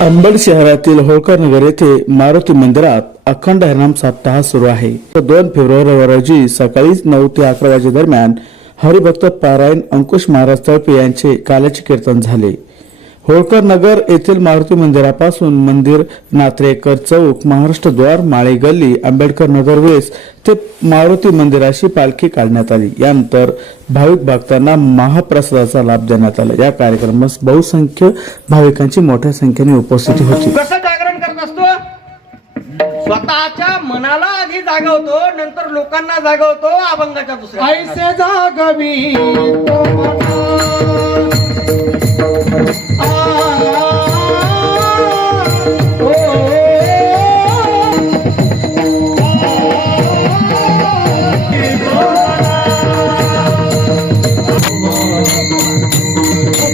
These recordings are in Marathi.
अंबड शहरातील होळकर नगर येथे मारुती मंदिरात अखंड हरिनाम सप्ताह सुरू आहे. दोन फेब्रुवारी रोजी सकाळी नऊ ते अकरा वाजे दरम्यान हरिभक्त पारायण अंकुश महाराज तळपे यांचे कालाचे कीर्तन झाले. होळकर नगर येथील मारुती मंदिरापासून मंदिर नात्रेकर चौक महाराष्ट्र द्वार माळे गल्ली आंबेडकर नगर वेस ते मारुती मंदिराशी पालखी काढण्यात आली. यानंतर भाविक भक्तांना महाप्रसादाचा लाभ देण्यात आला. या कार्यक्रमास बहुसंख्य भाविकांची मोठ्या संख्येने उपस्थिती होती. कसं जागरण करत असतो? स्वतःच्या मनाला आधी जागवतो नंतर लोकांना जागवतो अभंगाच्या दुसऱ्या ऐसे जागवी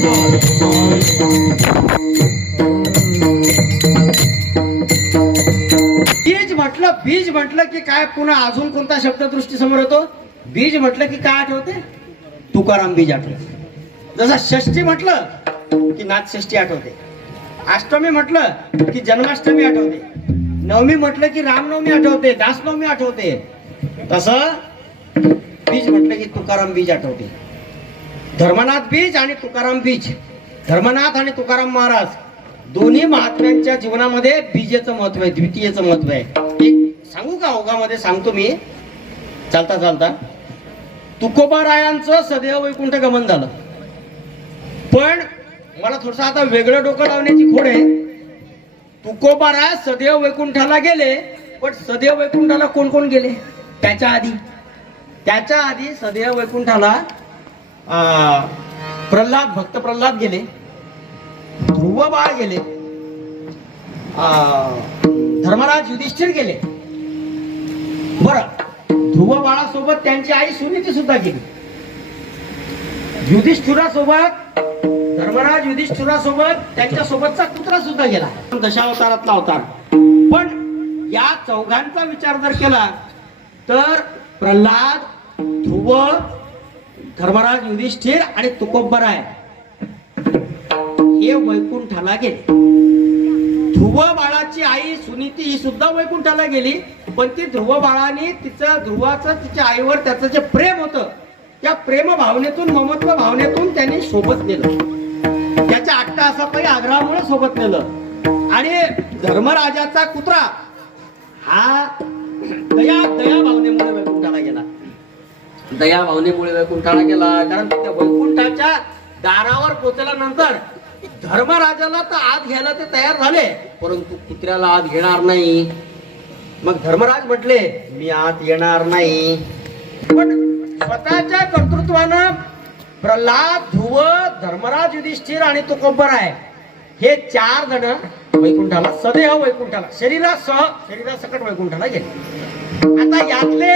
बीज म्हटलं बीज म्हटलं की काय पुन्हा अजून कोणता शब्द दृष्टी समोर येतो? बीज म्हटलं की काय आठवते? तुकाराम बीज आठवते. जसं षष्टी म्हटलं की नाथषष्ठी आठवते. अष्टमी म्हटलं की जन्माष्टमी आठवते. नवमी म्हटलं की रामनवमी आठवते दासनवमी आठवते. तसं बीज म्हटलं की तुकाराम बीज आठवते. धर्मनाथ बीज आणि तुकाराम बीज. धर्मनाथ आणि तुकाराम महाराज दोन्ही महात्म्यांच्या जीवनामध्ये बीजेचं महत्त्व आहे द्वितीयचं महत्त्व आहे. एक सांगू का? ओघामध्ये सांगतो मी. चालता चालता. तुकोबारायांचं सदैव वैकुंठ गमन झालं. पण मला थोडस आता वेगळं डोकं लावण्याची खोड आहे. तुकोबाराय सदैव वैकुंठाला गेले पण सदैव वैकुंठाला कोण कोण गेले? त्याच्या आधी. त्याच्या आधी सदैव वैकुंठाला प्रल्हाद भक्त प्रल्हाद गेले. ध्रुव बाळ गेले. धर्मराज युधिष्ठिर गेले. बर ध्रुव बाळासोबत त्यांची आई सुनीती सुद्धा गेली. युधिष्ठिरासोबत धर्मराज युधिष्ठिरासोबत त्यांच्या सोबतचा कुत्रा सुद्धा गेला. दशावतारातला अवतार पण या चौघांचा विचार जर केला तर प्रल्हाद ध्रुव धर्मराज युधिष्ठिर आणि तुकोबराय हे वैकुंठाला गेले. ध्रुव बाळाची आई सुनीती ही सुद्धा वैकुंठाला गेली पण ती ध्रुव बाळाने तिचं ध्रुवाचं तिच्या आईवर त्याचं जे प्रेम होतं त्या प्रेम भावनेतून ममत्व भावनेतून त्यांनी सोबत नेलं. त्याच्या अट्टासापाई आग्रहामुळे सोबत नेलं. आणि धर्मराजाचा कुत्रा हा दया भावनेमुळे वैकुंठाला गेला कारण त्या वैकुंठाच्या दारावर पोचल्यानंतर धर्मराजाला तर आत घ्यायला ते तयार झाले. परंतु कुत्र्याला आत घेणार नाही. मग धर्मराज म्हटले मी आत येणार नाही. पण स्वतःच्या कर्तृत्वानं प्रल्हाद ध्रुव धर्मराज युधिष्ठिर आणि तुकोबर आहे. हे चार जण वैकुंठाला सदैव वैकुंठाला शरीरासह शरीरासकट वैकुंठाला गेले. आता यातले